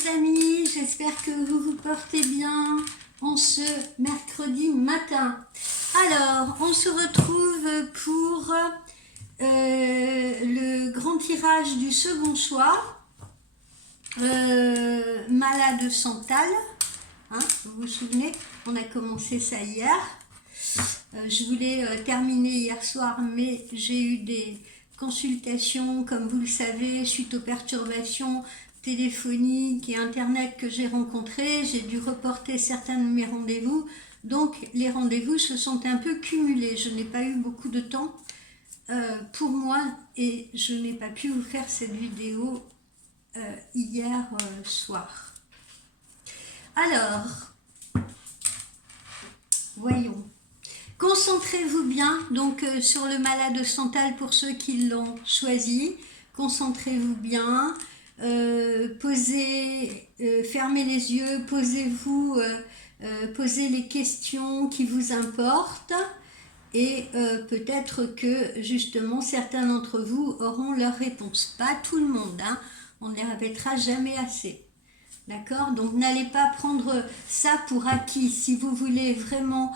les amis, j'espère que vous vous portez bien en ce mercredi matin. Alors, on se retrouve pour le grand tirage du second choix, Malade Santal, hein, vous vous souvenez, on a commencé ça hier. Je voulais terminer hier soir, mais j'ai eu des consultations, comme vous le savez, suite aux perturbations téléphoniques et internet que j'ai rencontrées. J'ai dû reporter certains de mes rendez-vous, donc les rendez-vous se sont un peu cumulés. Je n'ai pas eu beaucoup de temps pour moi et je n'ai pas pu vous faire cette vidéo hier soir. Alors, voyons. Concentrez-vous bien donc sur le Malade Santal pour ceux qui l'ont choisi. Concentrez-vous bien, fermez les yeux, posez les questions qui vous importent et peut-être que justement certains d'entre vous auront leur réponse. Pas tout le monde, hein, on ne les répétera jamais assez. D'accord? Donc n'allez pas prendre ça pour acquis. Si vous voulez vraiment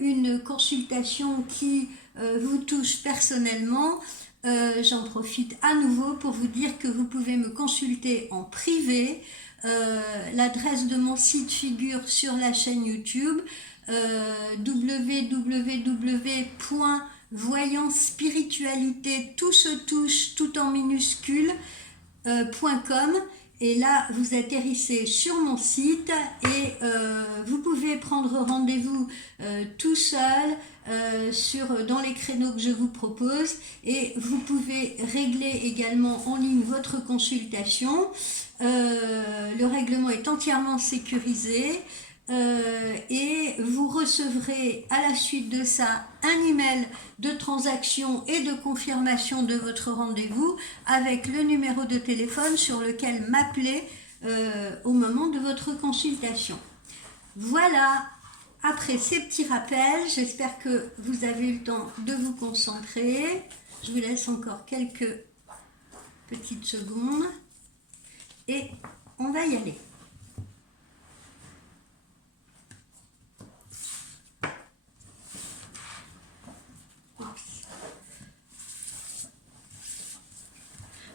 une consultation qui vous touche personnellement, j'en profite à nouveau pour vous dire que vous pouvez me consulter en privé. L'adresse de mon site figure sur la chaîne YouTube www.voyancespiritualité tout se touche tout en minuscule .com. Et là, vous atterrissez sur mon site et vous pouvez prendre rendez-vous tout seul dans les créneaux que je vous propose. Et vous pouvez régler également en ligne votre consultation. Le règlement est entièrement sécurisé. Et vous recevrez à la suite de ça un email de transaction et de confirmation de votre rendez-vous avec le numéro de téléphone sur lequel m'appeler au moment de votre consultation. Voilà, après ces petits rappels, j'espère que vous avez eu le temps de vous concentrer. Je vous laisse encore quelques petites secondes et on va y aller.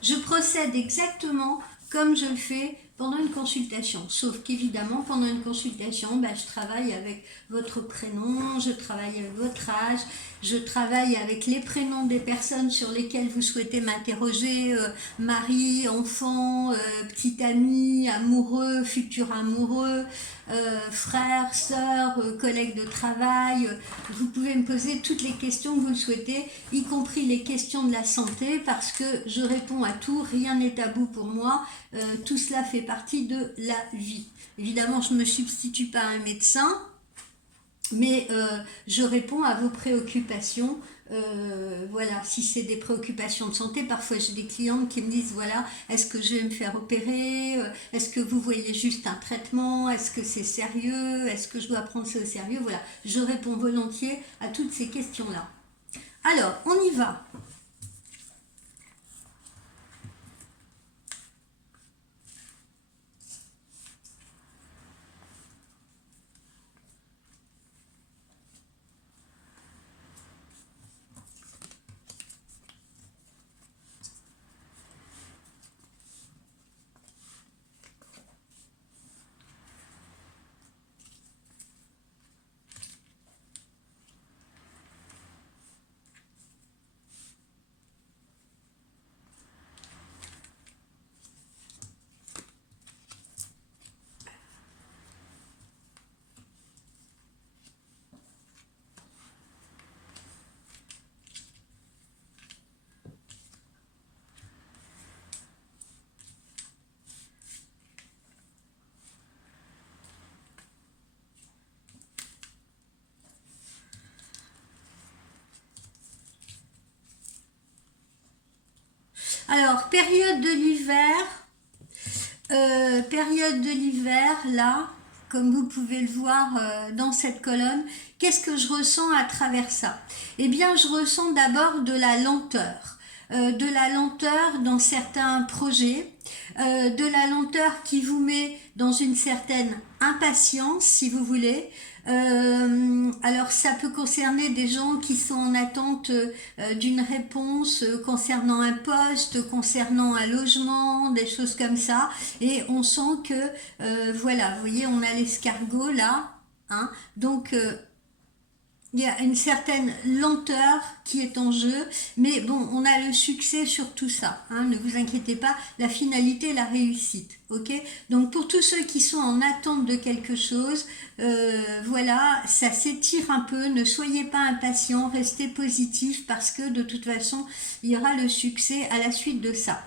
Je procède exactement comme je le fais pendant une consultation, sauf qu'évidemment pendant une consultation, je travaille avec votre prénom, je travaille avec votre âge, je travaille avec les prénoms des personnes sur lesquelles vous souhaitez m'interroger, mari, enfant, petit ami, amoureux, futur amoureux, frère, sœur, collègue de travail. Vous pouvez me poser toutes les questions que vous le souhaitez, y compris les questions de la santé, parce que je réponds à tout, rien n'est tabou pour moi, tout cela fait partie de la vie. Évidemment, je ne me substitue pas à un médecin, mais je réponds à vos préoccupations. Voilà, si c'est des préoccupations de santé, parfois j'ai des clientes qui me disent voilà, est-ce que je vais me faire opérer, est-ce que vous voyez juste un traitement, est-ce que c'est sérieux, est-ce que je dois prendre ça au sérieux, voilà, je réponds volontiers à toutes ces questions-là. Alors, on y va. Alors, période de l'hiver, là, comme vous pouvez le voir dans cette colonne, qu'est-ce que je ressens à travers ça? Eh bien, je ressens d'abord de la lenteur dans certains projets. de la lenteur qui vous met dans une certaine impatience, si vous voulez. Alors ça peut concerner des gens qui sont en attente d'une réponse concernant un poste, concernant un logement, des choses comme ça. Et on sent que, voilà, vous voyez, on a l'escargot là. Hein, donc il y a une certaine lenteur qui est en jeu, mais bon, on a le succès sur tout ça, hein, ne vous inquiétez pas, la finalité est la réussite, ok? Donc pour tous ceux qui sont en attente de quelque chose, voilà, ça s'étire un peu, ne soyez pas impatients, restez positifs parce que de toute façon, il y aura le succès à la suite de ça.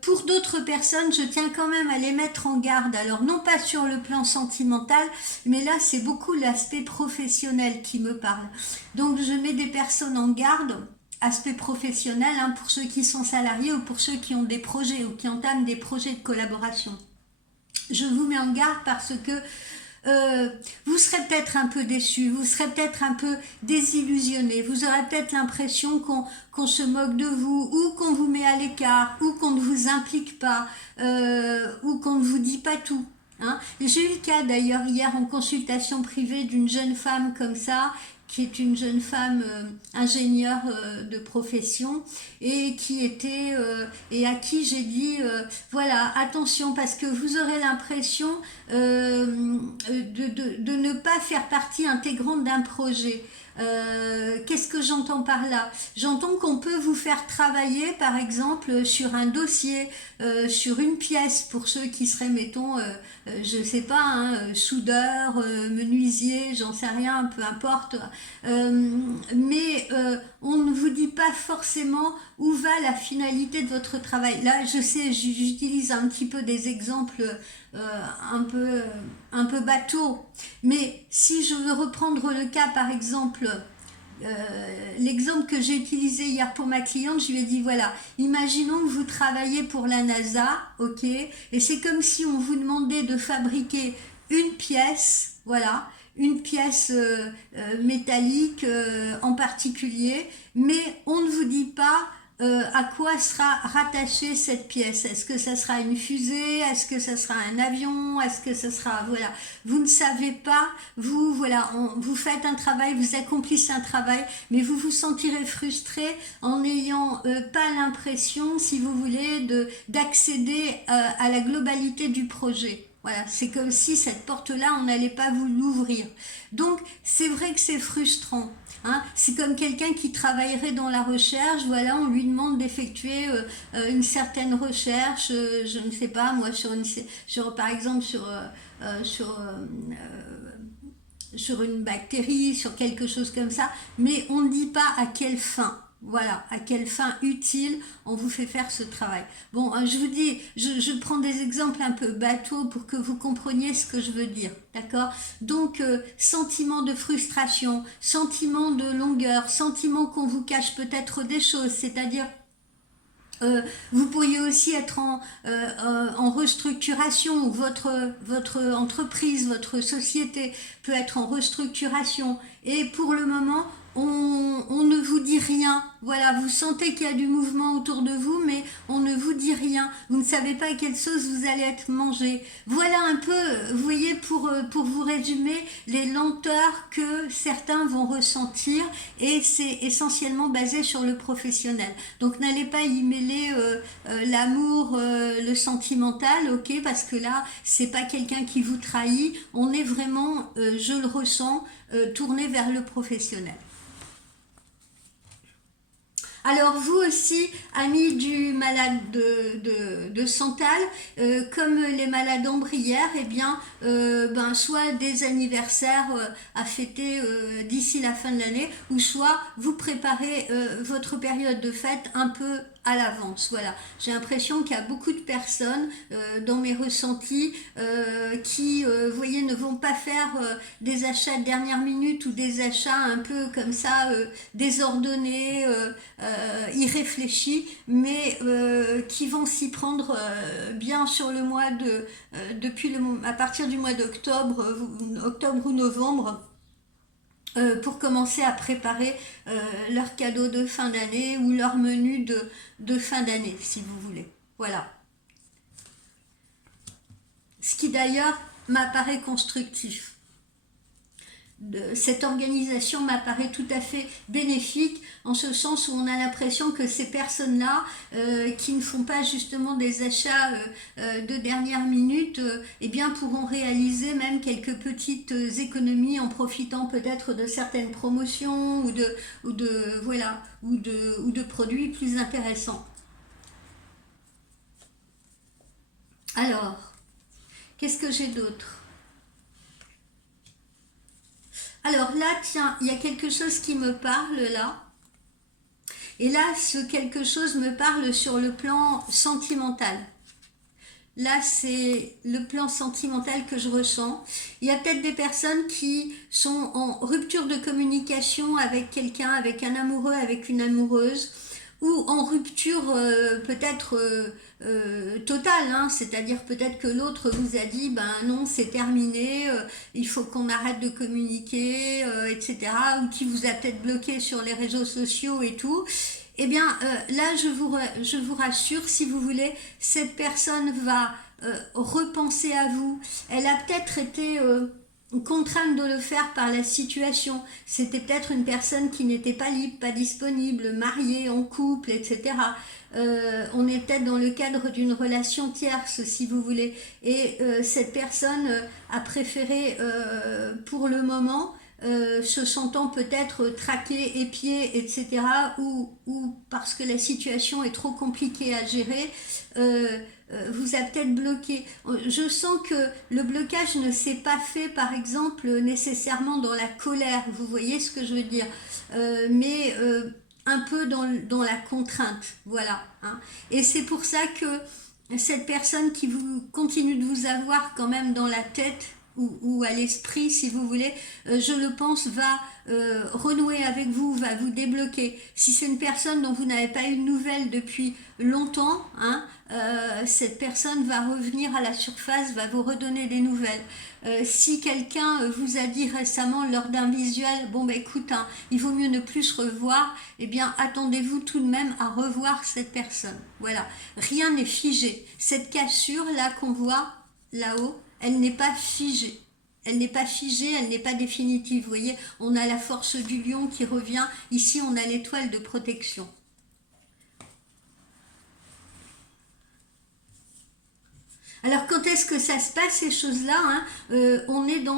Pour d'autres personnes, je tiens quand même à les mettre en garde. Alors, non pas sur le plan sentimental, mais là, c'est beaucoup l'aspect professionnel qui me parle. Donc, je mets des personnes en garde, aspect professionnel, hein, pour ceux qui sont salariés ou pour ceux qui ont des projets ou qui entament des projets de collaboration. Je vous mets en garde parce que vous serez peut-être un peu déçu, vous serez peut-être un peu désillusionné, vous aurez peut-être l'impression qu'on se moque de vous, ou qu'on vous met à l'écart, ou qu'on ne vous implique pas, ou qu'on ne vous dit pas tout. Hein. J'ai eu le cas d'ailleurs hier en consultation privée d'une jeune femme comme ça, qui est une jeune femme ingénieure de profession et qui était et à qui j'ai dit voilà, attention parce que vous aurez l'impression de ne pas faire partie intégrante d'un projet. Qu'est-ce que j'entends par là? J'entends qu'on peut vous faire travailler par exemple sur un dossier, sur une pièce pour ceux qui seraient mettons je sais pas, hein, soudeur, menuisier, j'en sais rien, peu importe. Mais on ne vous dit pas forcément où va la finalité de votre travail. Là, je sais, j'utilise un petit peu des exemples un peu bateaux. Mais si je veux reprendre le cas, par exemple, l'exemple que j'ai utilisé hier pour ma cliente, je lui ai dit voilà, imaginons que vous travaillez pour la NASA, ok, et c'est comme si on vous demandait de fabriquer une pièce, voilà, une pièce métallique en particulier, mais on ne vous dit pas à quoi sera rattachée cette pièce. Est-ce que ça sera une fusée? Est-ce que ça sera un avion? Est-ce que ça sera... Voilà. Vous ne savez pas. Vous, voilà, vous faites un travail, vous accomplissez un travail, mais vous vous sentirez frustré en n'ayant pas l'impression, si vous voulez, d'accéder à la globalité du projet. Voilà, c'est comme si cette porte-là, on n'allait pas vous l'ouvrir. Donc, c'est vrai que c'est frustrant. Hein, c'est comme quelqu'un qui travaillerait dans la recherche, voilà, on lui demande d'effectuer une certaine recherche, je ne sais pas, moi, par exemple, sur une bactérie, sur quelque chose comme ça, mais on ne dit pas à quelle fin. Voilà, à quelle fin utile on vous fait faire ce travail. Bon, je vous dis, je prends des exemples un peu bateaux pour que vous compreniez ce que je veux dire, d'accord? Donc, sentiment de frustration, sentiment de longueur, sentiment qu'on vous cache peut-être des choses, c'est-à-dire vous pourriez aussi être en restructuration, ou votre entreprise, votre société peut être en restructuration et pour le moment on ne vous dit rien. Voilà, vous sentez qu'il y a du mouvement autour de vous, mais on ne vous dit rien. Vous ne savez pas à quelle sauce vous allez être mangé. Voilà un peu, vous voyez, pour vous résumer, les lenteurs que certains vont ressentir, et c'est essentiellement basé sur le professionnel. Donc n'allez pas y mêler l'amour, le sentimental, ok, parce que là, c'est pas quelqu'un qui vous trahit. On est vraiment, je le ressens, tourné vers le professionnel. Alors vous aussi, amis du malade de Santal, comme les malades ombrières, eh bien, soit des anniversaires à fêter d'ici la fin de l'année, ou soit vous préparez votre période de fête un peu à l'avance. Voilà, j'ai l'impression qu'il y a beaucoup de personnes dans mes ressentis qui, vous voyez, ne vont pas faire des achats de dernière minute ou des achats un peu comme ça désordonnés, irréfléchis, mais qui vont s'y prendre bien sur le mois à partir du mois d'octobre, octobre ou novembre. Pour commencer à préparer leur cadeau de fin d'année ou leur menu de fin d'année, si vous voulez. Voilà. ce qui d'ailleurs m'apparaît constructif. Cette organisation m'apparaît tout à fait bénéfique en ce sens où on a l'impression que ces personnes-là qui ne font pas justement des achats de dernière minute eh bien pourront réaliser même quelques petites économies en profitant peut-être de certaines promotions ou de produits plus intéressants. Alors, qu'est-ce que j'ai d'autre? Alors là, tiens, il y a quelque chose qui me parle là. Et là, ce quelque chose me parle sur le plan sentimental. Là, c'est le plan sentimental que je ressens. Il y a peut-être des personnes qui sont en rupture de communication avec quelqu'un, avec un amoureux, avec une amoureuse, ou en rupture peut-être totale, hein, c'est-à-dire peut-être que l'autre vous a dit ben non c'est terminé, il faut qu'on arrête de communiquer, etc. Ou qui vous a peut-être bloqué sur les réseaux sociaux et tout. Eh bien là je vous rassure, si vous voulez, cette personne va repenser à vous. Elle a peut-être été contrainte de le faire par la situation. C'était peut-être une personne qui n'était pas libre, pas disponible, mariée, en couple, etc. On est peut-être dans le cadre d'une relation tierce, si vous voulez. Et cette personne a préféré, pour le moment, se sentant peut-être traquée, épiée, etc., ou parce que la situation est trop compliquée à gérer, vous a peut-être bloqué. Je sens que le blocage ne s'est pas fait, par exemple, nécessairement dans la colère, vous voyez ce que je veux dire, mais un peu dans la contrainte, voilà. Hein. Et c'est pour ça que cette personne qui vous continue de vous avoir quand même dans la tête, ou à l'esprit si vous voulez, je le pense, va renouer avec vous, va vous débloquer. Si c'est une personne dont vous n'avez pas eu de nouvelles depuis longtemps, hein, cette personne va revenir à la surface, va vous redonner des nouvelles. Si quelqu'un vous a dit récemment lors d'un visuel, bon ben écoute, hein, il vaut mieux ne plus se revoir, eh bien attendez-vous tout de même à revoir cette personne. Voilà, rien n'est figé. Cette cassure là qu'on voit là-haut, elle n'est pas figée. Elle n'est pas figée, elle n'est pas définitive. Vous voyez, on a la force du lion qui revient. Ici, on a l'étoile de protection. Alors, quand est-ce que ça se passe, ces choses-là, hein, on est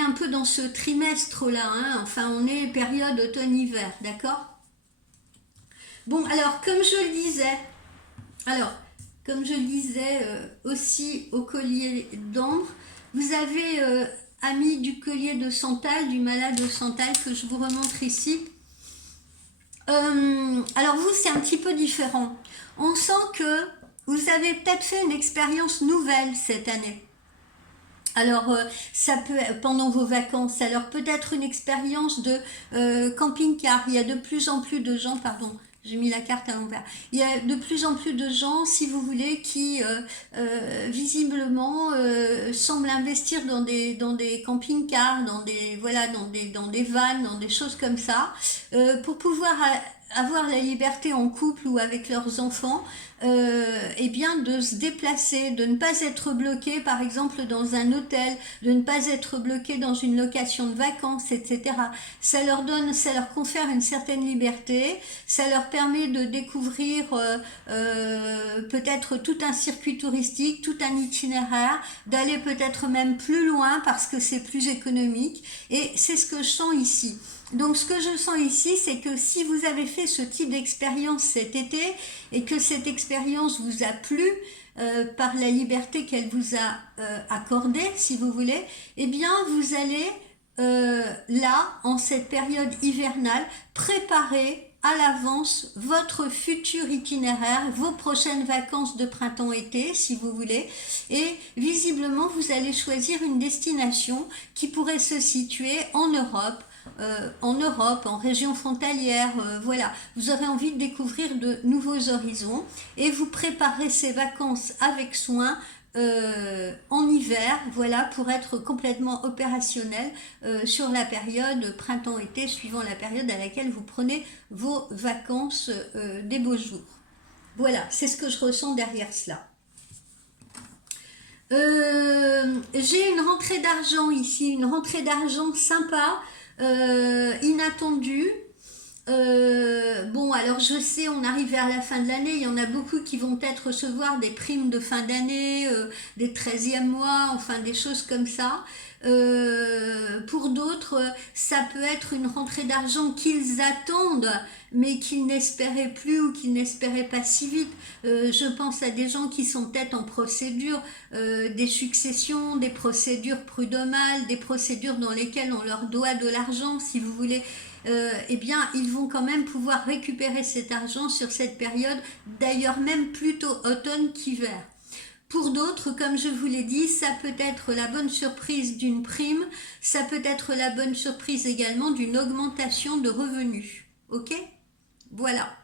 un peu dans ce trimestre-là. Hein, enfin, on est période automne-hiver, d'accord? Bon, alors, comme je le disais aussi au collier d'ambre, vous avez ami du collier de santal, du malade de santal que je vous remontre ici. Alors vous, c'est un petit peu différent. On sent que vous avez peut-être fait une expérience nouvelle cette année. Alors, ça peut, pendant vos vacances, alors peut-être une expérience de camping-car. Il y a de plus en plus de gens, pardon, j'ai mis la carte à l'envers. Il y a de plus en plus de gens, si vous voulez, qui visiblement semblent investir dans des camping-cars, dans des vannes, dans des choses comme ça, pour pouvoir avoir la liberté en couple ou avec leurs enfants, eh bien de se déplacer, de ne pas être bloqué par exemple dans un hôtel, de ne pas être bloqué dans une location de vacances, etc. Ça leur confère une certaine liberté, ça leur permet de découvrir peut-être tout un circuit touristique, tout un itinéraire, d'aller peut-être même plus loin parce que c'est plus économique, et c'est ce que je sens ici. Donc ce que je sens ici, c'est que si vous avez fait ce type d'expérience cet été et que cette expérience vous a plu par la liberté qu'elle vous a accordée, si vous voulez, eh bien vous allez là, en cette période hivernale, préparer à l'avance votre futur itinéraire, vos prochaines vacances de printemps-été, si vous voulez, et visiblement vous allez choisir une destination qui pourrait se situer en Europe, en région frontalière, voilà. Vous aurez envie de découvrir de nouveaux horizons et vous préparez ces vacances avec soin en hiver, voilà, pour être complètement opérationnel sur la période printemps-été, suivant la période à laquelle vous prenez vos vacances des beaux jours. Voilà, c'est ce que je ressens derrière cela. J'ai une rentrée d'argent ici, une rentrée d'argent sympa, inattendue. Bon, alors je sais, on arrive vers la fin de l'année, il y en a beaucoup qui vont peut-être recevoir des primes de fin d'année, des 13e mois, enfin des choses comme ça. Pour d'autres, ça peut être une rentrée d'argent qu'ils attendent, mais qu'ils n'espéraient plus ou qu'ils n'espéraient pas si vite. Je pense à des gens qui sont peut-être en procédure, des successions, des procédures prud'homales, des procédures dans lesquelles on leur doit de l'argent, si vous voulez. Eh bien, ils vont quand même pouvoir récupérer cet argent sur cette période, d'ailleurs même plutôt automne qu'hiver. Pour d'autres, comme je vous l'ai dit, ça peut être la bonne surprise d'une prime, ça peut être la bonne surprise également d'une augmentation de revenus. Ok? Voilà.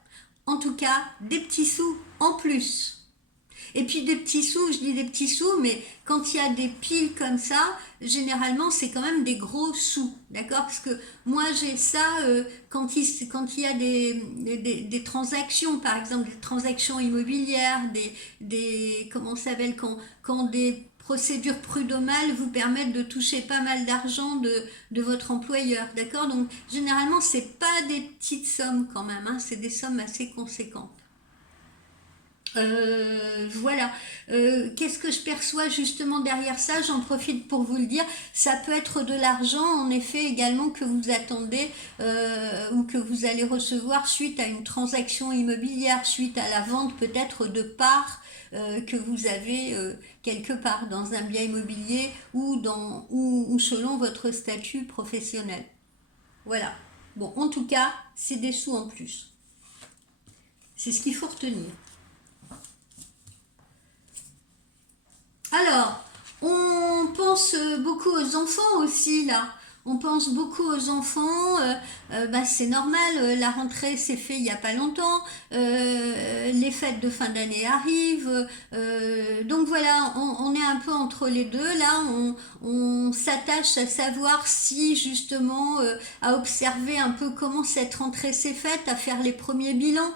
En tout cas, des petits sous en plus. Et puis des petits sous, je dis des petits sous, mais quand il y a des piles comme ça, généralement c'est quand même des gros sous, d'accord? Parce que moi j'ai ça quand il y a des transactions, par exemple des transactions immobilières, comment ça s'appelle, quand des procédures prud'homales vous permettent de toucher pas mal d'argent de votre employeur, d'accord? Donc généralement c'est pas des petites sommes quand même, hein, c'est des sommes assez conséquentes. Voilà. Qu'est-ce que je perçois justement derrière ça? J'en profite pour vous le dire. Ça peut être de l'argent, en effet, également que vous attendez ou que vous allez recevoir suite à une transaction immobilière, suite à la vente peut-être de parts que vous avez quelque part dans un bien immobilier ou selon votre statut professionnel. Voilà. Bon, en tout cas, c'est des sous en plus. C'est ce qu'il faut retenir. Alors, on pense beaucoup aux enfants aussi là. On pense beaucoup aux enfants. Bah, c'est normal. La rentrée s'est faite il n'y a pas longtemps. Les fêtes de fin d'année arrivent. Donc voilà, on est un peu entre les deux. Là, on s'attache à savoir si justement à observer un peu comment cette rentrée s'est faite, à faire les premiers bilans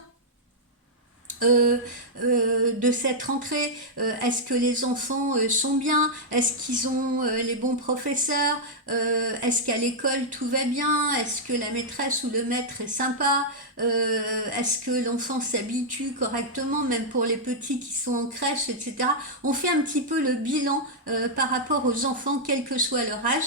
euh, de cette rentrée. Est-ce que les enfants sont bien? Est-ce qu'ils ont les bons professeurs? Est-ce qu'à l'école tout va bien? Est-ce que la maîtresse ou le maître est sympa? Est-ce que l'enfant s'habitue correctement, même pour les petits qui sont en crèche, etc. On fait un petit peu le bilan par rapport aux enfants, quel que soit leur âge.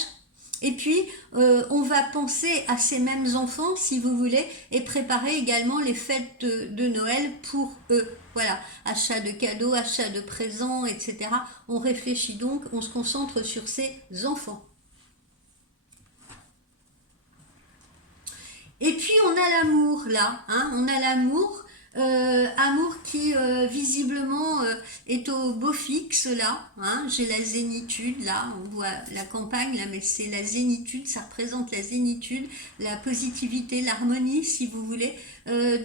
Et puis, on va penser à ces mêmes enfants, si vous voulez, et préparer également les fêtes de Noël pour eux. Voilà, achat de cadeaux, achat de présents, etc. On réfléchit donc, on se concentre sur ces enfants. Et puis on a l'amour là, hein, on a l'amour, amour qui visiblement est au beau fixe là, hein, j'ai la zénitude là, on voit la campagne là, mais c'est la zénitude, ça représente la zénitude, la positivité, l'harmonie si vous voulez.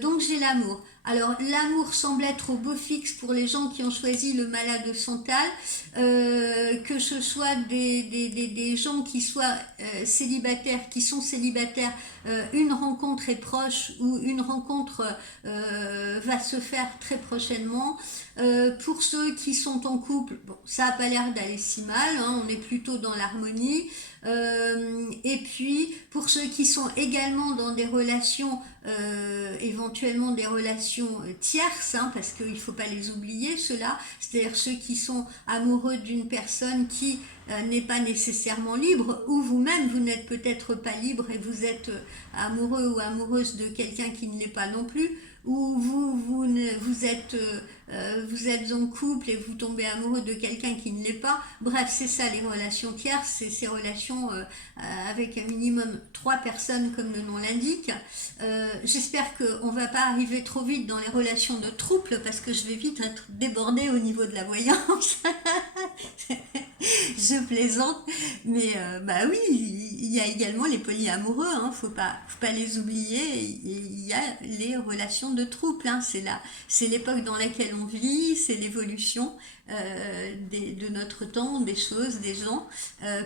Donc j'ai l'amour. Alors l'amour semble être au beau fixe pour les gens qui ont choisi le malade central, que ce soit des gens qui soient célibataires, qui sont célibataires, une rencontre est proche ou une rencontre va se faire très prochainement. Pour ceux qui sont en couple, bon, ça n'a pas l'air d'aller si mal, hein, on est plutôt dans l'harmonie. Et puis pour ceux qui sont également dans des relations, éventuellement des relations tierces, hein, parce qu'il ne faut pas les oublier, ceux-là, c'est-à-dire ceux qui sont amoureux d'une personne qui n'est pas nécessairement libre, ou vous-même, vous n'êtes peut-être pas libre et vous êtes amoureux ou amoureuse de quelqu'un qui ne l'est pas non plus, ou vous êtes en couple et vous tombez amoureux de quelqu'un qui ne l'est pas. Bref, c'est ça les relations tierces, c'est ces relations avec un minimum 3 personnes comme le nom l'indique. J'espère qu'on ne va pas arriver trop vite dans les relations de trouble parce que je vais vite être débordée au niveau de la voyance. Je plaisante, mais bah oui, il y a également les polyamoureux, hein, faut pas les oublier. Il y a les relations de couple, hein, c'est l'époque dans laquelle on vit, c'est l'évolution de notre temps, des choses, des gens.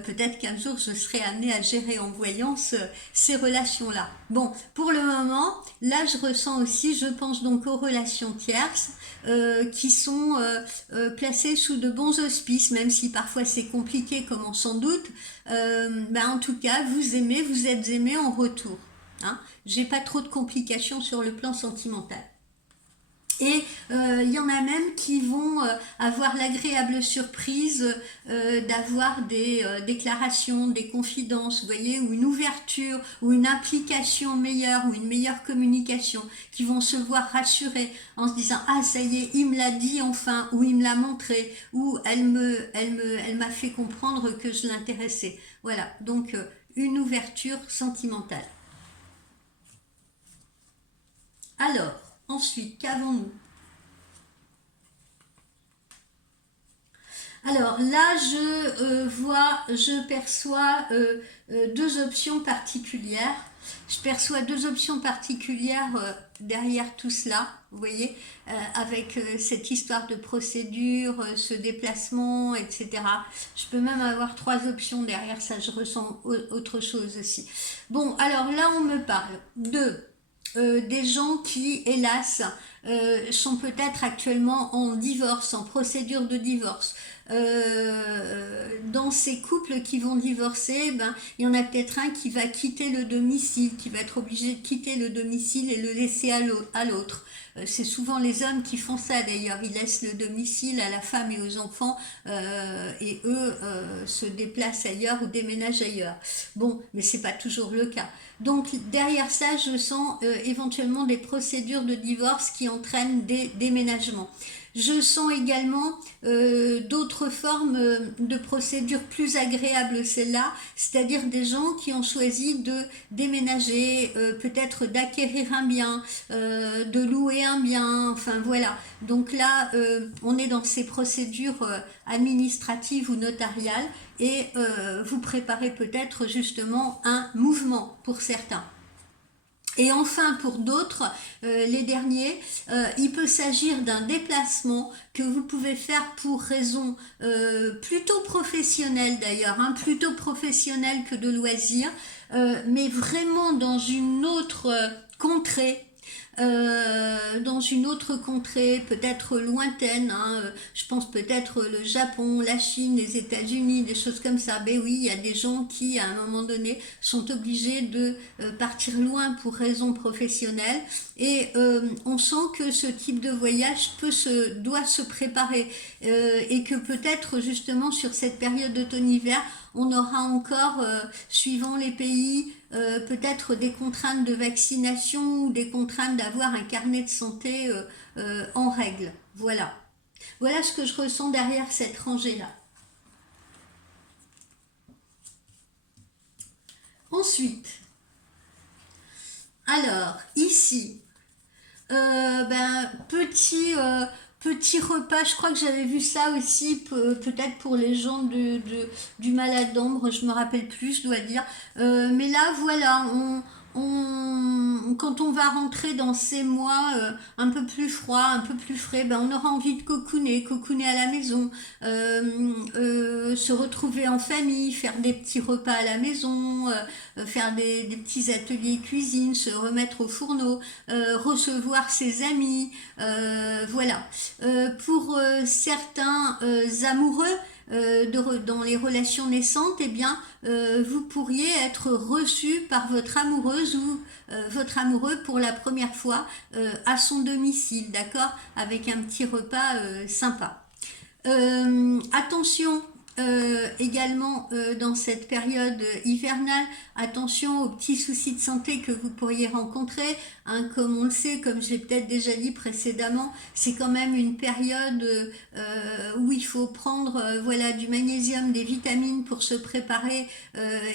Peut-être qu'un jour je serai amenée à gérer en voyance ces relations-là. Bon, pour le moment, là je ressens aussi, je pense donc aux relations tierces qui sont placées sous de bons auspices, même si parfois c'est compliqué comme on s'en doute. En tout cas, vous êtes aimé en retour. Hein. J'ai pas trop de complications sur le plan sentimental. Et il y en a même qui vont avoir l'agréable surprise d'avoir des déclarations, des confidences, vous voyez, ou une ouverture, ou une implication meilleure, ou une meilleure communication, qui vont se voir rassurés en se disant ah ça y est, il me l'a dit enfin, ou il me l'a montré, ou elle m'a fait comprendre que je l'intéressais. Voilà, donc une ouverture sentimentale. Alors, ensuite, qu'avons-nous? Alors là, je perçois deux options particulières. Je perçois deux options particulières derrière tout cela, vous voyez, avec cette histoire de procédure, ce déplacement, etc. Je peux même avoir trois options derrière ça, je ressens autre chose aussi. Bon, alors là, on me parle de des gens qui, hélas, sont peut-être actuellement en divorce, en procédure de divorce. Dans ces couples qui vont divorcer, il y en a peut-être un qui va quitter le domicile, qui va être obligé de quitter le domicile et le laisser à l'autre. C'est souvent les hommes qui font ça d'ailleurs, ils laissent le domicile à la femme et aux enfants et eux se déplacent ailleurs ou déménagent ailleurs. Bon, mais c'est pas toujours le cas. Donc derrière ça, je sens éventuellement des procédures de divorce qui entraînent des déménagements. Je sens également d'autres formes de procédures plus agréables, celles-là, c'est-à-dire des gens qui ont choisi de déménager, peut-être d'acquérir un bien, de louer un bien, enfin voilà. Donc là, on est dans ces procédures administratives ou notariales et vous préparez peut-être justement un mouvement pour certains. Et enfin, pour d'autres, les derniers, il peut s'agir d'un déplacement que vous pouvez faire pour raison plutôt professionnelle d'ailleurs, hein, plutôt professionnelle que de loisirs, mais vraiment dans une autre contrée. Dans une autre contrée, peut-être lointaine, hein, je pense peut-être le Japon, la Chine, les États-Unis, des choses comme ça. Ben oui, il y a des gens qui, à un moment donné, sont obligés de partir loin pour raisons professionnelles. Et on sent que ce type de voyage doit se préparer et que peut-être justement sur cette période d'automne-hiver, on aura encore, suivant les pays, peut-être des contraintes de vaccination ou des contraintes d'avoir un carnet de santé en règle. Voilà. Voilà ce que je ressens derrière cette rangée-là. Ensuite, alors, ici, petit repas, je crois que j'avais vu ça aussi, peut-être pour les gens du malade d'ombre, je me rappelle plus, je dois dire. Mais là, voilà, quand on va rentrer dans ces mois un peu plus froids, un peu plus frais, on aura envie de cocooner à la maison, se retrouver en famille, faire des petits repas à la maison, faire des petits ateliers cuisine, se remettre au fourneau, recevoir ses amis, voilà. Pour certains amoureux, dans les relations naissantes, eh bien, vous pourriez être reçu par votre amoureuse ou votre amoureux pour la première fois à son domicile, d'accord, avec un petit repas sympa. Attention également dans cette période hivernale, attention aux petits soucis de santé que vous pourriez rencontrer, hein, comme on le sait, comme j'ai peut-être déjà dit précédemment, c'est quand même une période où il faut prendre voilà, du magnésium, des vitamines pour se préparer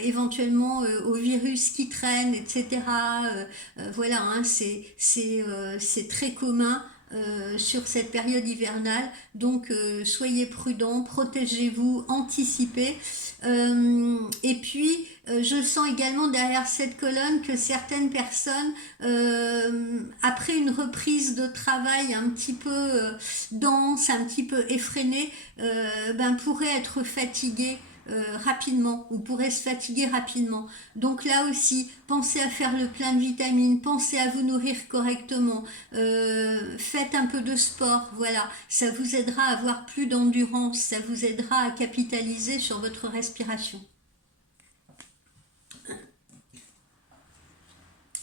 éventuellement au virus qui traîne, etc. Voilà, hein, c'est très commun sur cette période hivernale. Donc soyez prudents, protégez-vous, anticipez. Et puis je sens également derrière cette colonne que certaines personnes, après une reprise de travail un petit peu dense, un petit peu effrénée, pourraient être fatiguées rapidement, ou pourraient se fatiguer rapidement. Donc là aussi, pensez à faire le plein de vitamines, pensez à vous nourrir correctement, faites un peu de sport, voilà, ça vous aidera à avoir plus d'endurance, ça vous aidera à capitaliser sur votre respiration.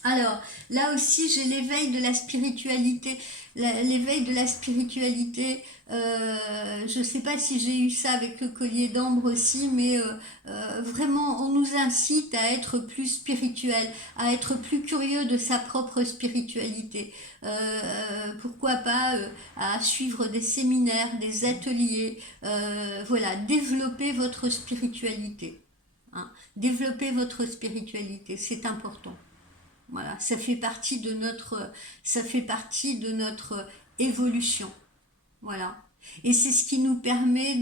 Alors, là aussi, j'ai l'éveil de la spiritualité. L'éveil de la spiritualité, je ne sais pas si j'ai eu ça avec le collier d'ambre aussi, mais vraiment, on nous incite à être plus spirituel, à être plus curieux de sa propre spiritualité. Pourquoi pas à suivre des séminaires, des ateliers, voilà, développer votre spiritualité. Hein. Développer votre spiritualité, c'est important. Voilà, ça fait partie de notre évolution. Voilà. Et c'est ce qui nous permet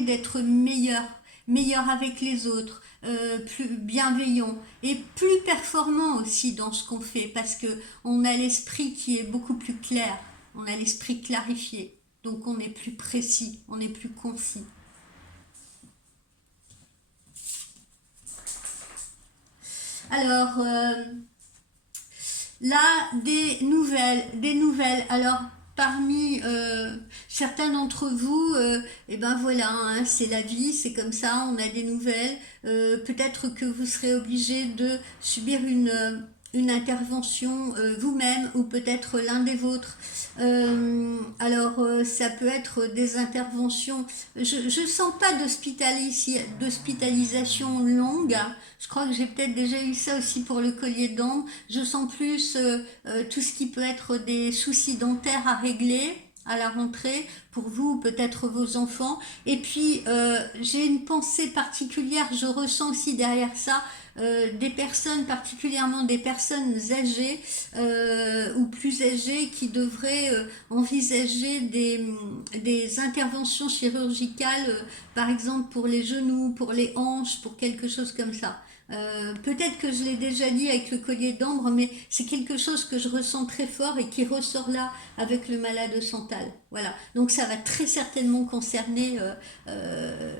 d'être meilleurs avec les autres, plus bienveillants et plus performants aussi dans ce qu'on fait, parce que on a l'esprit qui est beaucoup plus clair, on a l'esprit clarifié, donc on est plus précis, on est plus concis. Alors, là, des nouvelles. Alors, parmi certains d'entre vous, et ben voilà, hein, c'est la vie, c'est comme ça, on a des nouvelles. Peut-être que vous serez obligé de subir une intervention vous-même ou peut-être l'un des vôtres. Ça peut être des interventions. Je sens pas d'hospitalisation longue. Je crois que j'ai peut-être déjà eu ça aussi pour le collier d'ambre. Je sens plus tout ce qui peut être des soucis dentaires à régler à la rentrée pour vous, peut-être vos enfants. Et puis, j'ai une pensée particulière, je ressens aussi derrière ça des personnes, particulièrement des personnes âgées ou plus âgées qui devraient envisager des interventions chirurgicales, par exemple pour les genoux, pour les hanches, pour quelque chose comme ça. Peut-être que je l'ai déjà dit avec le collier d'ambre, mais c'est quelque chose que je ressens très fort et qui ressort là avec le malade Santal. Voilà. Donc ça va très certainement concerner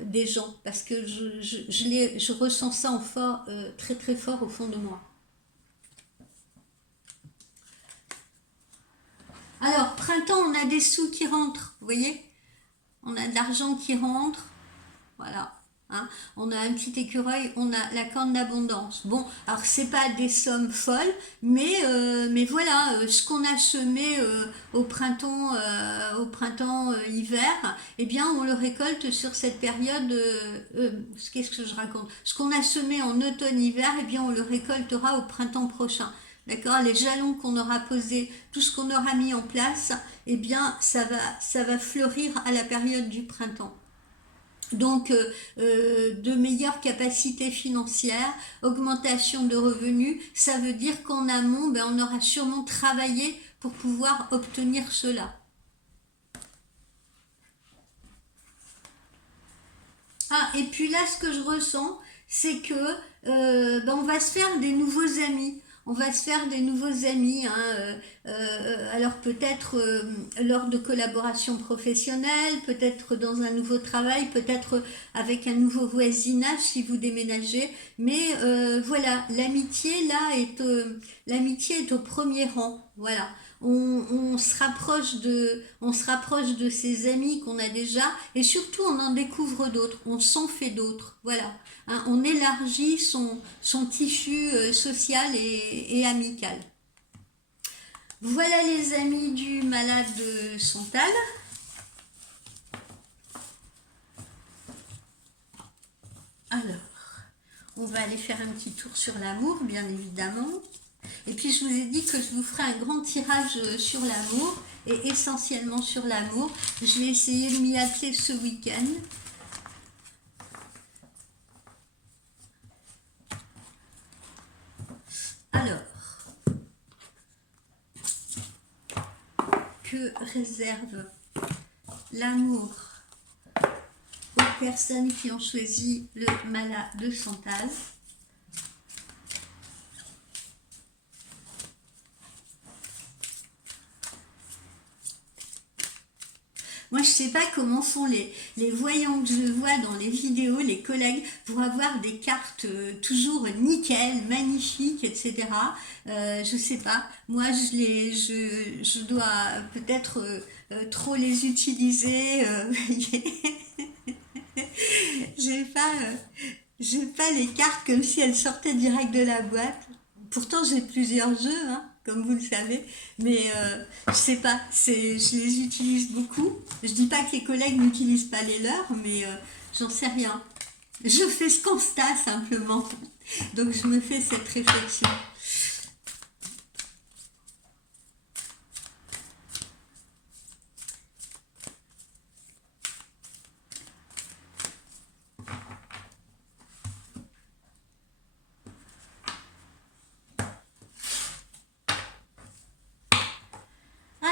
des gens parce que je ressens ça en fort, très très fort au fond de moi. Alors, printemps, on a des sous qui rentrent, vous voyez? On a de l'argent qui rentre, voilà. Hein. On a un petit écureuil, on a la corne d'abondance. Bon, alors c'est pas des sommes folles, mais voilà, ce qu'on a semé hiver, eh bien on le récolte sur cette période. Qu'est-ce que je raconte? Ce qu'on a semé en automne-hiver, eh bien on le récoltera au printemps prochain. D'accord, les jalons qu'on aura posés, tout ce qu'on aura mis en place, eh bien ça va fleurir à la période du printemps. Donc, de meilleures capacités financières, augmentation de revenus, ça veut dire qu'en amont, on aura sûrement travaillé pour pouvoir obtenir cela. Ah, et puis là, ce que je ressens, c'est que on va se faire des nouveaux amis. On va se faire des nouveaux amis, hein, alors peut-être lors de collaborations professionnelles, peut-être dans un nouveau travail, peut-être avec un nouveau voisinage si vous déménagez. Mais voilà, l'amitié est au premier rang. Voilà. On se rapproche de ses amis qu'on a déjà et surtout on en découvre d'autres, on s'en fait d'autres. Voilà. Hein, on élargit son tissu social et amical. Voilà les amis du malade de Santal. Alors, on va aller faire un petit tour sur l'amour, bien évidemment. Et puis je vous ai dit que je vous ferai un grand tirage sur l'amour, et essentiellement sur l'amour. Je vais essayer de m'y atteler ce week-end. Alors, que réserve l'amour aux personnes qui ont choisi le mala de Chantal. Moi, je ne sais pas comment font les voyants que je vois dans les vidéos, les collègues, pour avoir des cartes toujours nickel, magnifiques, etc. Je ne sais pas. Moi, je dois peut-être trop les utiliser. J'ai pas les cartes comme si elles sortaient direct de la boîte. Pourtant, j'ai plusieurs jeux, hein, comme vous le savez, mais je sais pas, je les utilise beaucoup. Je dis pas que les collègues n'utilisent pas les leurs, mais j'en sais rien. Je fais ce constat simplement. Donc, je me fais cette réflexion.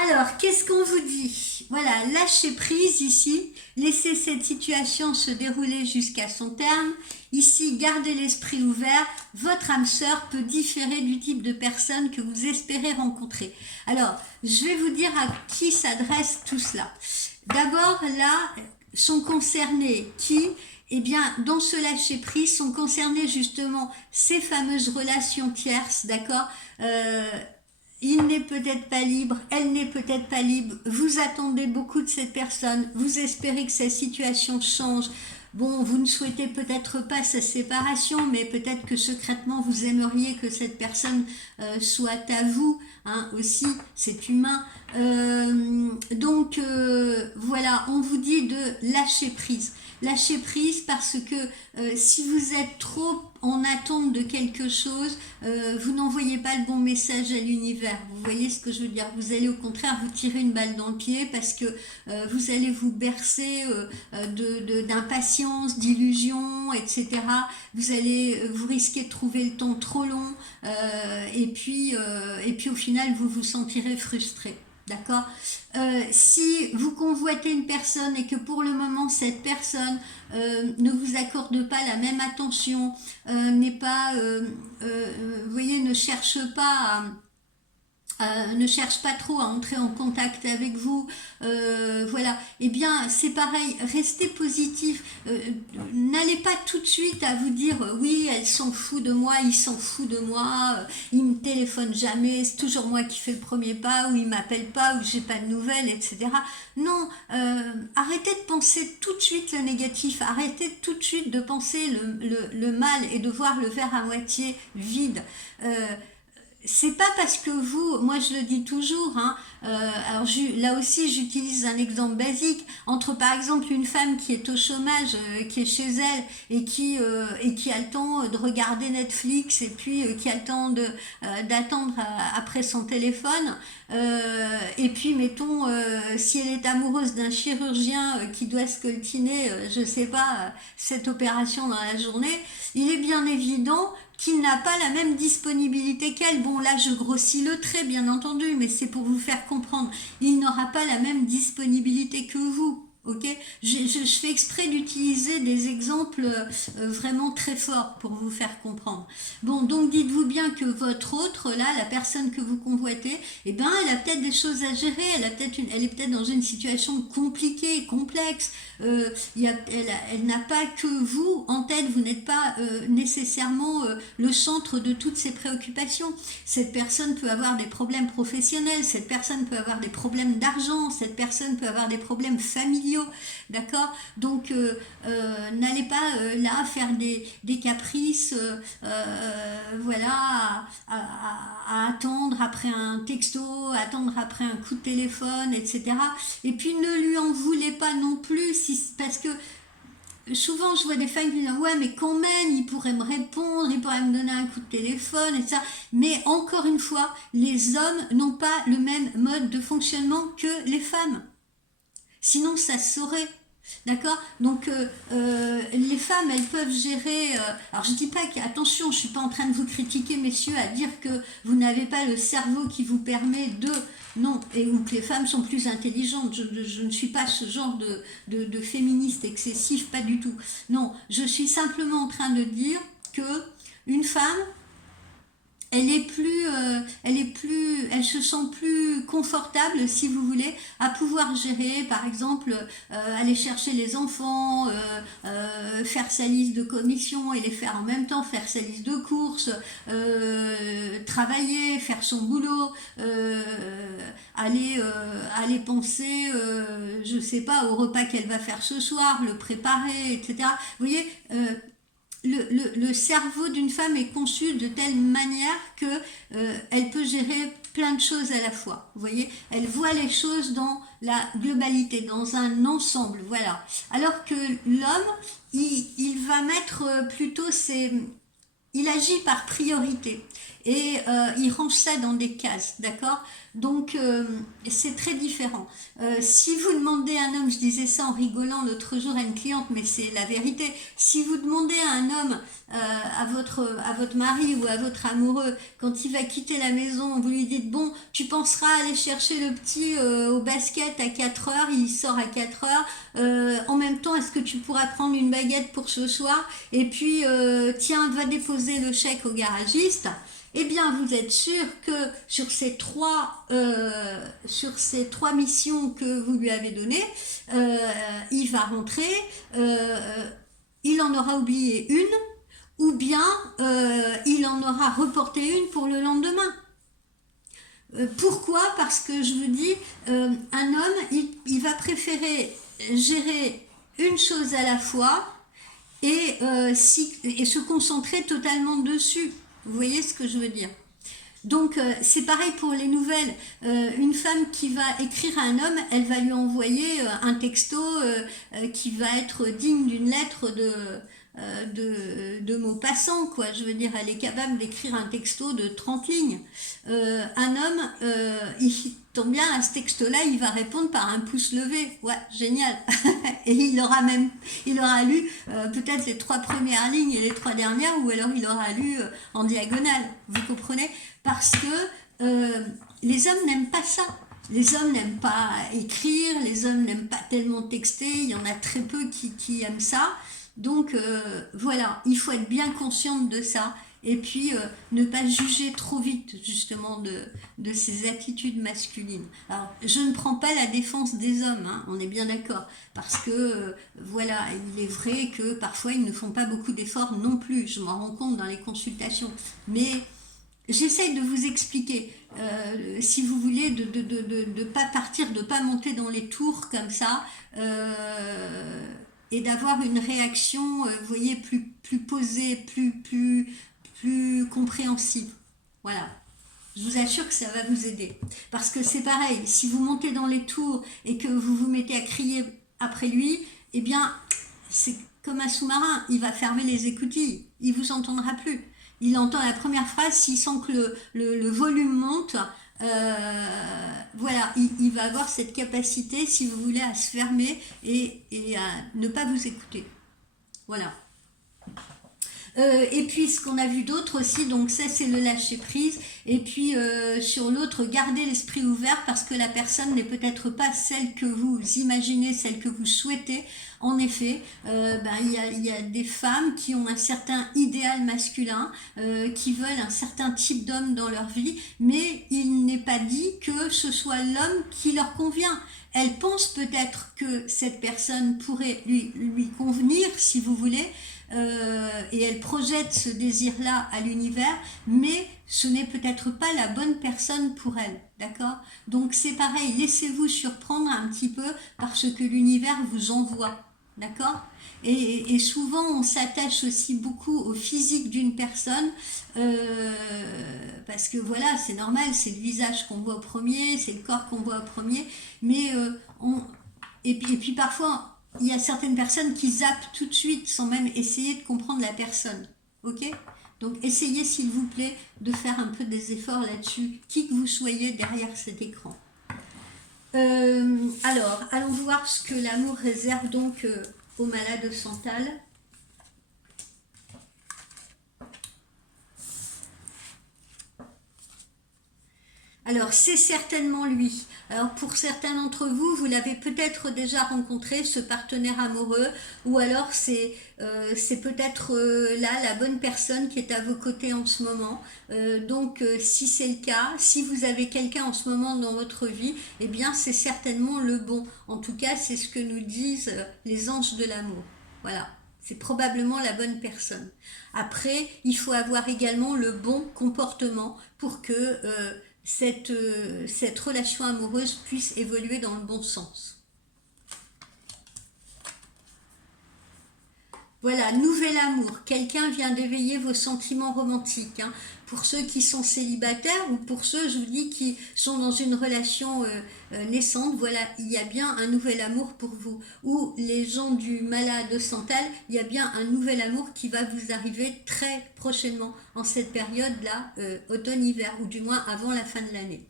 Alors, qu'est-ce qu'on vous dit? Voilà, lâchez prise ici, laissez cette situation se dérouler jusqu'à son terme. Ici, gardez l'esprit ouvert, votre âme sœur peut différer du type de personne que vous espérez rencontrer. Alors, je vais vous dire à qui s'adresse tout cela. D'abord, là, sont concernés qui? Eh bien, dans ce lâcher-prise, sont concernés justement ces fameuses relations tierces, d'accord? Il n'est peut-être pas libre, elle n'est peut-être pas libre, vous attendez beaucoup de cette personne, vous espérez que sa situation change. Bon, vous ne souhaitez peut-être pas sa séparation, mais peut-être que secrètement vous aimeriez que cette personne soit à vous, hein, aussi, c'est humain. Donc voilà, on vous dit de lâcher prise. Lâcher prise parce que si vous êtes trop en attente de quelque chose, vous n'envoyez pas le bon message à l'univers. Vous voyez ce que je veux dire? Vous allez au contraire vous tirer une balle dans le pied parce que vous allez vous bercer d'impatience, d'illusions, etc. Vous risquez de trouver le temps trop long et puis au final vous vous sentirez frustré. D'accord? Si vous convoitez une personne et que pour le moment cette personne ne vous accorde pas la même attention, n'est pas, vous voyez, ne cherche pas trop à entrer en contact avec vous, voilà, eh bien c'est pareil, restez positif, n'allez pas tout de suite à vous dire oui, elle s'en fout de moi, il s'en fout de moi, il me téléphone jamais, c'est toujours moi qui fais le premier pas, ou il m'appelle pas, ou j'ai pas de nouvelles, etc. Non, arrêtez de penser tout de suite le négatif, arrêtez tout de suite de penser le mal et de voir le verre à moitié vide. C'est pas parce que vous, moi je le dis toujours, hein, alors là aussi j'utilise un exemple basique, entre par exemple une femme qui est au chômage, qui est chez elle et qui a le temps de regarder Netflix et puis qui a le temps d'attendre après son téléphone, et puis mettons si elle est amoureuse d'un chirurgien qui doit scoltiner, je sais pas, cette opération dans la journée, il est bien évident qu'il n'a pas la même disponibilité qu'elle. Bon, là, je grossis le trait, bien entendu, mais c'est pour vous faire comprendre. Il n'aura pas la même disponibilité que vous. Ok, je fais exprès d'utiliser des exemples vraiment très forts pour vous faire comprendre. Bon, donc dites-vous bien que votre autre, là, la personne que vous convoitez, eh ben, elle a peut-être des choses à gérer, elle est peut-être dans une situation compliquée, complexe, elle n'a pas que vous en tête, vous n'êtes pas nécessairement le centre de toutes ses préoccupations. Cette personne peut avoir des problèmes professionnels, cette personne peut avoir des problèmes d'argent, cette personne peut avoir des problèmes familiaux. D'accord? Donc n'allez pas là faire des caprices, voilà, à attendre après un texto, attendre après un coup de téléphone, etc. Et puis ne lui en voulez pas non plus, parce que souvent je vois des femmes qui disent ouais mais quand même il pourrait me répondre, il pourrait me donner un coup de téléphone et ça, mais encore une fois les hommes n'ont pas le même mode de fonctionnement que les femmes. Sinon, ça se saurait. D'accord? Donc, les femmes, elles peuvent gérer. Alors, je dis pas que. Attention, je suis pas en train de vous critiquer, messieurs, à dire que vous n'avez pas le cerveau qui vous permet de. Non, et ou que les femmes sont plus intelligentes. Je ne suis pas ce genre de féministe excessif, pas du tout. Non, je suis simplement en train de dire que une femme, elle se sent plus confortable, si vous voulez, à pouvoir gérer, par exemple, aller chercher les enfants, faire sa liste de commissions et les faire en même temps, faire sa liste de courses, travailler, faire son boulot, aller penser, je sais pas, au repas qu'elle va faire ce soir, le préparer, etc. Vous voyez, le cerveau d'une femme est conçu de telle manière que elle peut gérer plein de choses à la fois. Vous voyez, elle voit les choses dans la globalité, dans un ensemble. Voilà. Alors que l'homme, il va mettre plutôt ses... Il agit par priorité et il range ça dans des cases, d'accord? Donc c'est très différent. Si vous demandez à un homme, je disais ça en rigolant l'autre jour à une cliente, mais c'est la vérité, si vous demandez à un homme, à votre mari ou à votre amoureux, quand il va quitter la maison, vous lui dites, bon, tu penseras aller chercher le petit au basket à 4 heures, il sort à 4 heures, en même temps, est-ce que tu pourras prendre une baguette pour ce soir? Et puis, tiens, va déposer le chèque au garagiste. Eh bien, vous êtes sûr que sur ces trois missions que vous lui avez données, il va rentrer, il en aura oublié une, ou bien il en aura reporté une pour le lendemain. Pourquoi? Parce que je vous dis, un homme, il va préférer gérer une chose à la fois et se concentrer totalement dessus. Vous voyez ce que je veux dire? Donc c'est pareil pour les nouvelles. Une femme qui va écrire à un homme, elle va lui envoyer un texto qui va être digne d'une lettre de Maupassant, quoi. Je veux dire, elle est capable d'écrire un texto de 30 lignes. Un homme, il tombe bien, à ce texto-là, il va répondre par un pouce levé. Ouais, génial. Et il aura lu peut-être les 3 premières lignes et les 3 dernières, ou alors il aura lu en diagonale. Vous comprenez? Parce que les hommes n'aiment pas ça. Les hommes n'aiment pas écrire, les hommes n'aiment pas tellement texter, il y en a très peu qui aiment ça. Donc voilà, il faut être bien consciente de ça et puis ne pas juger trop vite justement de ces attitudes masculines. Alors, je ne prends pas la défense des hommes, hein, on est bien d'accord, parce que voilà, il est vrai que parfois ils ne font pas beaucoup d'efforts non plus, je m'en rends compte dans les consultations, mais j'essaye de vous expliquer, si vous voulez, de pas partir, de pas monter dans les tours comme ça, et d'avoir une réaction, vous voyez, plus posée, plus compréhensive. Voilà. Je vous assure que ça va vous aider. Parce que c'est pareil, si vous montez dans les tours et que vous vous mettez à crier après lui, eh bien, c'est comme un sous-marin, il va fermer les écoutilles, il vous entendra plus. Il entend la première phrase, s'il sent que le volume monte, voilà, il va avoir cette capacité, si vous voulez, à se fermer et à ne pas vous écouter. Voilà. Et puis ce qu'on a vu d'autre aussi, donc ça c'est le lâcher prise, et puis sur l'autre, garder l'esprit ouvert parce que la personne n'est peut-être pas celle que vous imaginez, celle que vous souhaitez. En effet, il y a des femmes qui ont un certain idéal masculin, qui veulent un certain type d'homme dans leur vie, mais il n'est pas dit que ce soit l'homme qui leur convient. Elles pensent peut-être que cette personne pourrait lui convenir, si vous voulez, et elle projette ce désir-là à l'univers, mais ce n'est peut-être pas la bonne personne pour elle, d'accord? Donc c'est pareil, laissez-vous surprendre un petit peu par ce que l'univers vous envoie, d'accord? Et souvent on s'attache aussi beaucoup au physique d'une personne, parce que voilà, c'est normal, c'est le visage qu'on voit au premier, c'est le corps qu'on voit au premier, mais et puis parfois il y a certaines personnes qui zappent tout de suite sans même essayer de comprendre la personne. Ok? Donc essayez s'il vous plaît de faire un peu des efforts là-dessus, qui que vous soyez derrière cet écran. Alors, allons voir ce que l'amour réserve donc aux malades Santal. Alors, c'est certainement lui. Alors, pour certains d'entre vous, vous l'avez peut-être déjà rencontré, ce partenaire amoureux, ou alors c'est peut-être là la bonne personne qui est à vos côtés en ce moment. Donc, si c'est le cas, si vous avez quelqu'un en ce moment dans votre vie, eh bien, c'est certainement le bon. En tout cas, c'est ce que nous disent les anges de l'amour. Voilà. C'est probablement la bonne personne. Après, il faut avoir également le bon comportement pour que cette relation amoureuse puisse évoluer dans le bon sens. Voilà, nouvel amour. Quelqu'un vient d'éveiller vos sentiments romantiques. Hein. Pour ceux qui sont célibataires ou pour ceux, je vous dis, qui sont dans une relation naissante, voilà, il y a bien un nouvel amour pour vous. Ou les gens du malade Santal, il y a bien un nouvel amour qui va vous arriver très prochainement en cette période-là, automne-hiver, ou du moins avant la fin de l'année.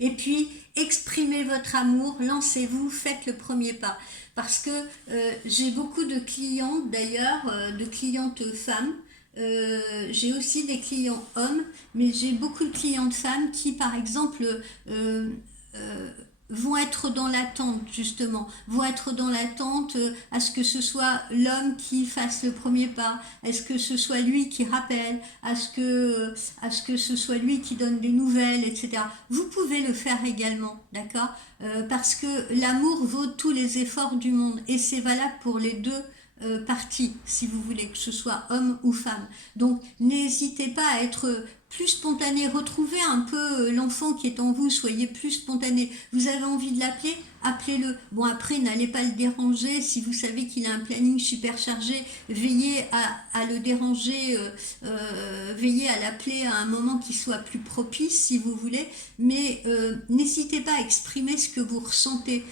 Et puis, exprimez votre amour, lancez-vous, faites le premier pas. Parce que j'ai beaucoup de clientes, d'ailleurs, de clientes femmes. J'ai aussi des clients hommes, mais j'ai beaucoup de clientes femmes qui, par exemple, euh, vont être dans l'attente, justement, vont être dans l'attente à ce que ce soit l'homme qui fasse le premier pas, à ce que ce soit lui qui rappelle, à ce que ce soit lui qui donne des nouvelles, etc. Vous pouvez le faire également, d'accord, parce que l'amour vaut tous les efforts du monde, et c'est valable pour les deux parties, si vous voulez, que ce soit homme ou femme. Donc, n'hésitez pas à être plus spontané, retrouvez un peu l'enfant qui est en vous, soyez plus spontané. Vous avez envie de l'appeler, appelez-le. Bon, après, n'allez pas le déranger. Si vous savez qu'il a un planning super chargé, veillez à le déranger, veillez à l'appeler à un moment qui soit plus propice, si vous voulez. Mais n'hésitez pas à exprimer ce que vous ressentez.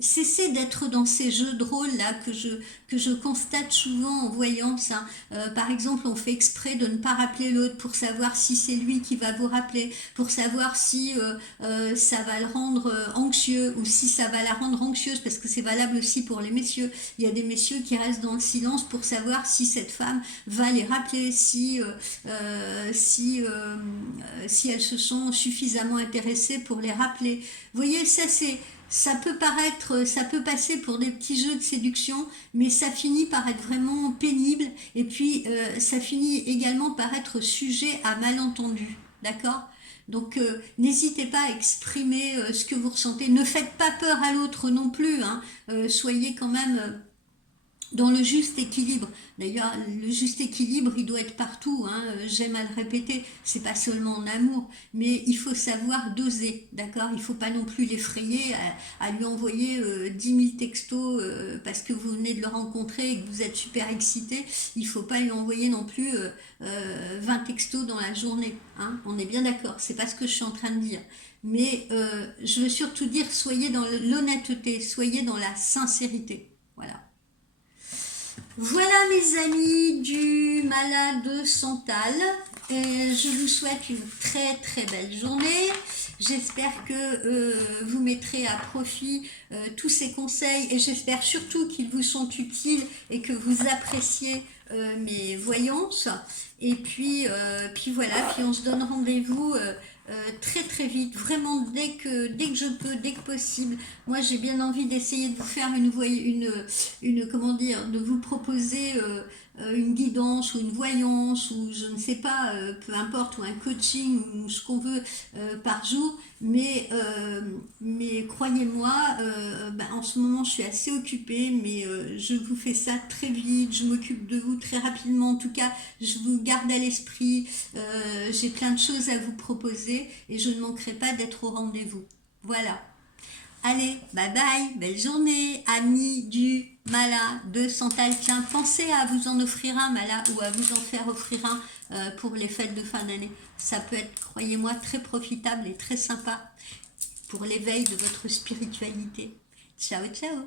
Cessez d'être dans ces jeux de rôle là que je constate souvent en voyant ça. Par exemple, on fait exprès de ne pas rappeler l'autre pour savoir si c'est lui qui va vous rappeler, pour savoir si ça va le rendre anxieux ou si ça va la rendre anxieuse, parce que c'est valable aussi pour les messieurs. Il y a des messieurs qui restent dans le silence pour savoir si cette femme va les rappeler, si elles se sont suffisamment intéressées pour les rappeler. Vous voyez, ça peut passer pour des petits jeux de séduction, mais ça finit par être vraiment pénible, et puis ça finit également par être sujet à malentendu, d'accord? Donc n'hésitez pas à exprimer ce que vous ressentez, ne faites pas peur à l'autre non plus, hein. Soyez quand même dans le juste équilibre. D'ailleurs, le juste équilibre, il doit être partout, hein. J'aime à le répéter, c'est pas seulement en amour, mais il faut savoir doser, d'accord? Il faut pas non plus l'effrayer à lui envoyer 10 000 textos parce que vous venez de le rencontrer et que vous êtes super excité. Il faut pas lui envoyer non plus 20 textos dans la journée, hein. On est bien d'accord, c'est pas ce que je suis en train de dire. Mais je veux surtout dire, soyez dans l'honnêteté, soyez dans la sincérité. Voilà. Voilà mes amis du malade Santal, je vous souhaite une très très belle journée. J'espère que vous mettrez à profit tous ces conseils, et j'espère surtout qu'ils vous sont utiles et que vous appréciez mes voyances. Et puis voilà, puis on se donne rendez-vous très très vite, vraiment dès que je peux, dès que possible. Moi j'ai bien envie d'essayer de vous faire comment dire, de vous proposer une guidance ou une voyance ou je ne sais pas, peu importe, ou un coaching ou ce qu'on veut par jour, mais croyez-moi, en ce moment je suis assez occupée, mais je vous fais ça très vite, je m'occupe de vous très rapidement. En tout cas, je vous garde à l'esprit, j'ai plein de choses à vous proposer et je ne manquerai pas d'être au rendez-vous. Voilà. Allez, bye bye, belle journée, amis du malade Santal. Tiens, pensez à vous en offrir un, ou à vous en faire offrir un pour les fêtes de fin d'année. Ça peut être, croyez-moi, très profitable et très sympa pour l'éveil de votre spiritualité. Ciao, ciao.